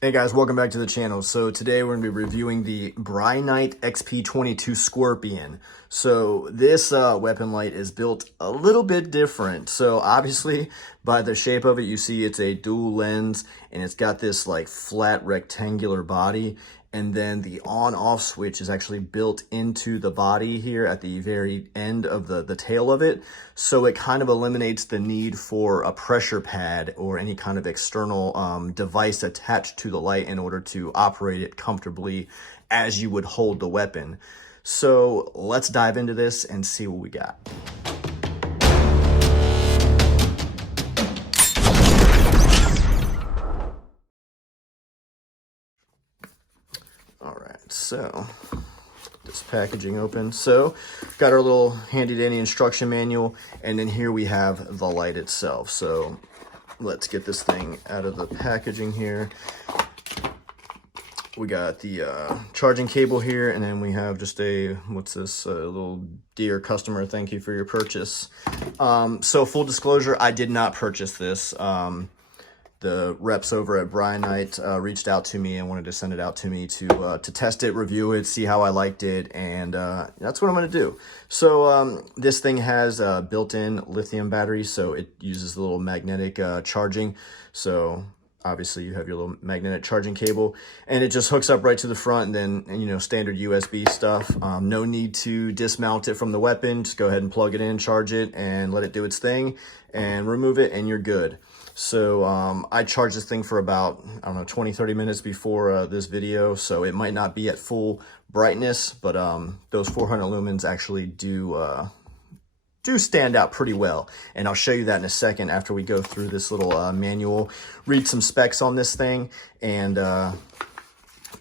Hey guys, welcome back to the channel. So today we're going to be reviewing the Brinyte XP22 Scorpion. So this weapon light is built a little bit different. So obviously by the shape of it, you see it's a dual lens and it's got this like flat rectangular body. And then the on-off switch is actually built into the body here at the very end of the tail of it. So it kind of eliminates the need for a pressure pad or any kind of external device attached to the light in order to operate it comfortably as you would hold the weapon. So let's dive into this and see what we got. All right, so this packaging open. So got our little handy dandy instruction manual, and then here we have the light itself. So let's get this thing out of the packaging here. We got the charging cable here, and then we have just a, what's this, little dear customer, thank you for your purchase. So full disclosure, I did not purchase this. The reps over at Brinyte reached out to me and wanted to send it out to me to test it, review it, see how I liked it, and that's what I'm going to do. So this thing has a built-in lithium battery, so it uses a little magnetic charging. So obviously you have your little magnetic charging cable, and it just hooks up right to the front, and then, you know, standard USB stuff. No need to dismount it from the weapon. Just go ahead and plug it in, charge it, and let it do its thing, and remove it, and you're good. So I charged this thing for about, I don't know, 20-30 minutes before this video, so it might not be at full brightness, but those 400 lumens actually do stand out pretty well, and I'll show you that in a second after we go through this little manual, read some specs on this thing, and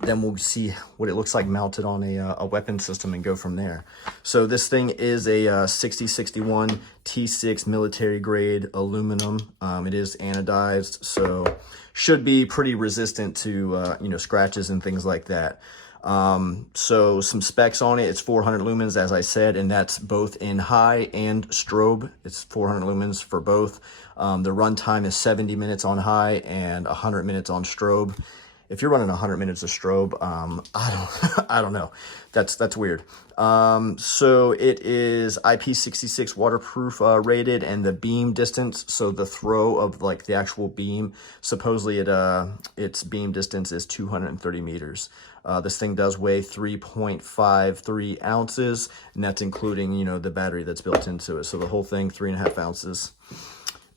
then we'll see what it looks like mounted on a weapon system and go from there. So this thing is a 6061 T6 military grade aluminum. It is anodized, so should be pretty resistant to you know, scratches and things like that. So some specs on it. It's 400 lumens, as I said, and that's both in high and strobe. It's 400 lumens for both. The runtime is 70 minutes on high and 100 minutes on strobe. If you're running 100 minutes of strobe, I don't know. That's weird. So it is IP66 waterproof rated, and the beam distance, so the throw of like the actual beam, supposedly its beam distance is 230 meters. This thing does weigh 3.53 ounces, and that's including, you know, the battery that's built into it. So the whole thing, 3.5 ounces.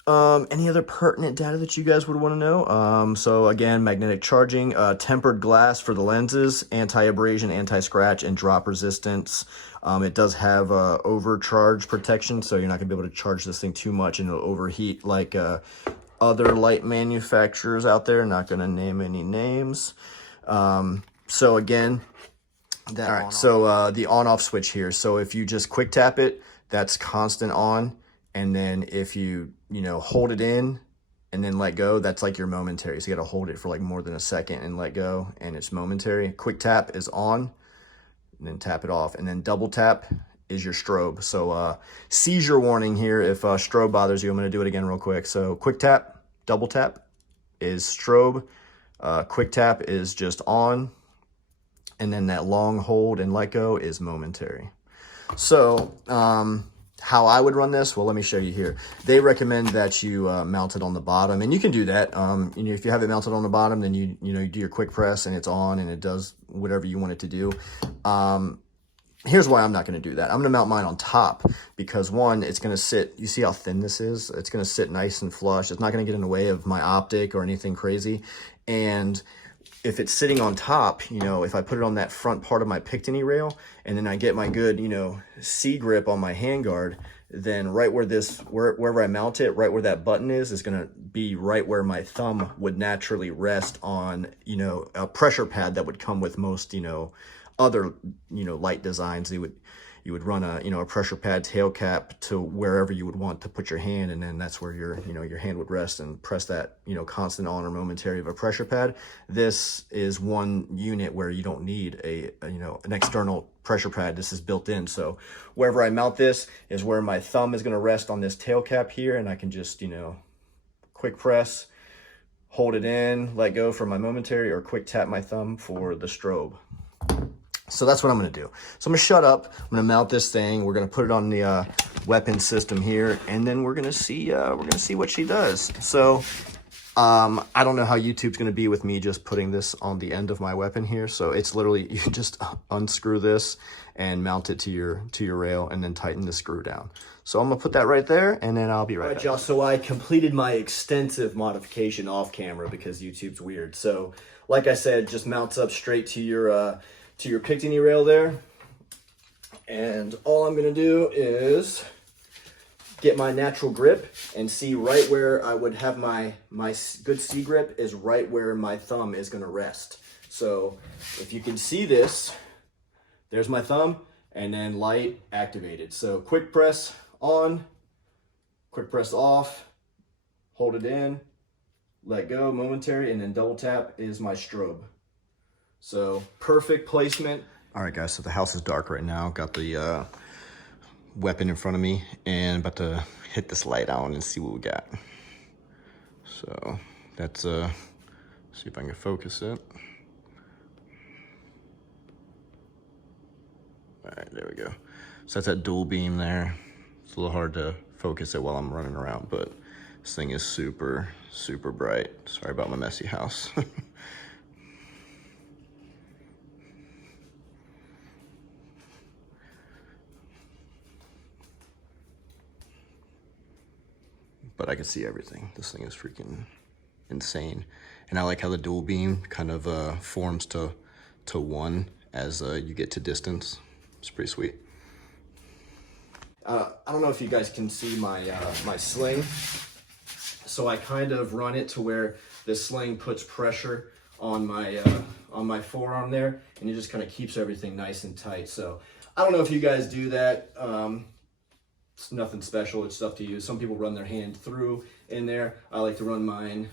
Any other pertinent data that you guys would want to know? So again, magnetic charging, tempered glass for the lenses, anti-abrasion, anti-scratch, and drop resistance. It does have overcharge protection, so you're not gonna be able to charge this thing too much and it'll overheat like other light manufacturers out there. Not gonna name any names. So again, all right, so the on-off switch here. So if you just quick tap it, that's constant on. And then if you know, hold it in and then let go, that's like your momentary. So you got to hold it for like more than a second and let go, and it's momentary. Quick tap is on, and then tap it off. And then double tap is your strobe. So seizure warning here if strobe bothers you. I'm going to do it again real quick. So quick tap, double tap is strobe. Quick tap is just on. And then that long hold and let go is momentary. So, how I would run this, well, let me show you here. They recommend that you mount it on the bottom, and you can do that. You know, if you have it mounted on the bottom, then you do your quick press and it's on and it does whatever you want it to do. Here's why I'm not going to do that. I'm going to mount mine on top because, one, it's going to sit, you see how thin this is? It's going to sit nice and flush. It's not going to get in the way of my optic or anything crazy. And if it's sitting on top, you know, if I put it on that front part of my Picatinny rail and then I get my good, you know, C grip on my handguard, then right where wherever I mount it, right where that button is going to be right where my thumb would naturally rest on, you know, a pressure pad that would come with most, you know, other, you know, light designs. You would run a, you know, a pressure pad tail cap to wherever you would want to put your hand, and then that's where your, you know, your hand would rest and press that, you know, constant on or momentary of a pressure pad. This is one unit where you don't need a you know, an external pressure pad. This is built in. So wherever I mount this is where my thumb is going to rest on this tail cap here, and I can just, you know, quick press, hold it in, let go for my momentary, or quick tap my thumb for the strobe. So that's what I'm gonna do. So I'm gonna shut up, I'm gonna mount this thing, we're gonna put it on the weapon system here, and then we're gonna see what she does. So I don't know how YouTube's gonna be with me just putting this on the end of my weapon here. So it's literally, you just unscrew this and mount it to your rail and then tighten the screw down. So I'm gonna put that right there and then I'll be right back. So I completed my extensive modification off camera because YouTube's weird. So like I said, just mounts up straight to your Picatinny rail there. And all I'm gonna do is get my natural grip and see right where I would have my good C grip is right where my thumb is gonna rest. So if you can see this, there's my thumb, and then light activated. So quick press on, quick press off, hold it in, let go, momentary, and then double tap is my strobe. So perfect placement. All right guys, so the house is dark right now. Got the weapon in front of me and about to hit this light on and see what we got. So that's see if I can focus it. All right, there we go. So that's that dual beam there. It's a little hard to focus it while I'm running around, but this thing is super, super bright. Sorry about my messy house. But I can see everything. This thing is freaking insane. And I like how the dual beam kind of forms to one as you get to distance. It's pretty sweet. I don't know if you guys can see my my sling. So I kind of run it to where the sling puts pressure on my forearm there, and it just kind of keeps everything nice and tight. So I don't know if you guys do that. It's nothing special, it's stuff to use. Some people run their hand through in there. I like to run mine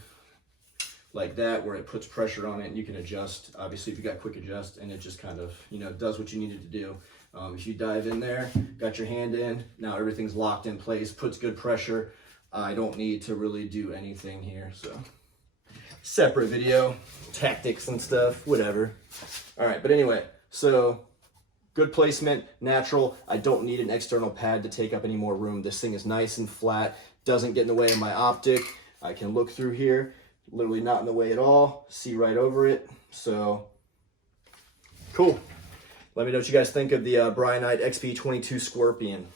like that, where it puts pressure on it and you can adjust. Obviously, if you got quick adjust, and it just kind of, you know, does what you needed to do. If you dive in there, got your hand in, now everything's locked in place, puts good pressure. I don't need to really do anything here, so. Separate video, tactics and stuff, whatever. All right, but anyway, so good placement, natural. I don't need an external pad to take up any more room. This thing is nice and flat, doesn't get in the way of my optic. I can look through here, literally not in the way at all, see right over it. So, cool. Let me know what you guys think of the Brinyte XP22 Scorpion.